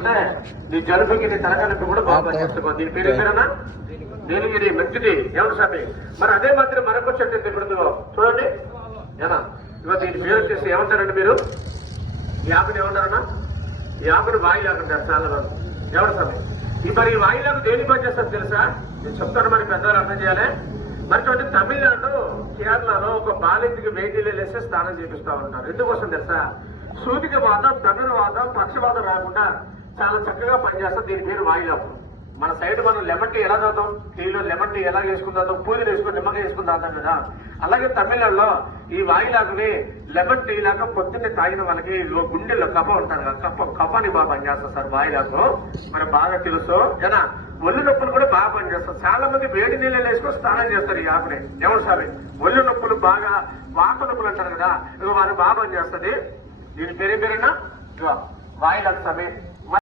చేసుకుంటే నీ జలుబుకి నీ తలకాలకి కూడా బాగా పనిచేసుకో. దీని పేరు పేరేనా నీలగిరి మంచిది ఎవరు స్వామి. మరి అదే మాత్రం మరొక చెట్టు ఇప్పుడు చూడండి ఏనా ఇవాళ దీని పేరు వచ్చేసి ఏమంటారండి మీరు? ఈ ఆకుని ఏమంటారన్నా? ఈ ఆకుని వాయిలాకు అంటారు చాలా మంది. ఎవరు స్వామి ఈ మరి ఈ వాయిలాకు దేని పనిచేస్తారు తెలుసా? నేను చెప్తాను, మరి పెద్దవాళ్ళు అర్థం చేయాలి. మరి చూడండి తమిళనాడు కేరళలో ఒక బాలింటికి వేడిలో వేస్తే స్నానం చేపిస్తా ఉంటారు. ఎందుకోసం తెలుసా? సూదిక వాదం, ధనుర్వాదం, పక్షవాదం రాకుండా చాలా చక్కగా పనిచేస్తారు. దీని పేరు వాయిలాకు. మన సైడ్ మనం లెమన్ టీ ఎలా తాగుతాం? టీలో లెమన్ టీ ఎలా వేసుకుంటాం? పూజలు వేసుకుని నిమ్మకాయ వేసుకుని తాగుతాం కదా. అలాగే తమిళనాడులో ఈ వాయిలాకుని లెమన్ టీ లాగా పొద్దున్నే తాగిన వాళ్ళకి గుండెల్లో కఫ ఉంటారు కదా, కఫని బాగా పనిచేస్తారు సార్ వాయిలాకు. మరి బాగా తెలుసు ఏనా. ఒళ్ళు నొప్పులు కూడా బాగా పనిచేస్తారు. చాలా మంది వేడి నీళ్ళు వేసుకొని స్నానం చేస్తారు ఈ ఆకుని. ఎవరు సార్? ఒళ్ళు నొప్పులు బాగా వాత నొప్పులు అంటారు కదా, వారు బాగా పనిచేస్తుంది. దీని పేరేనా వాయిలాకు సమయం.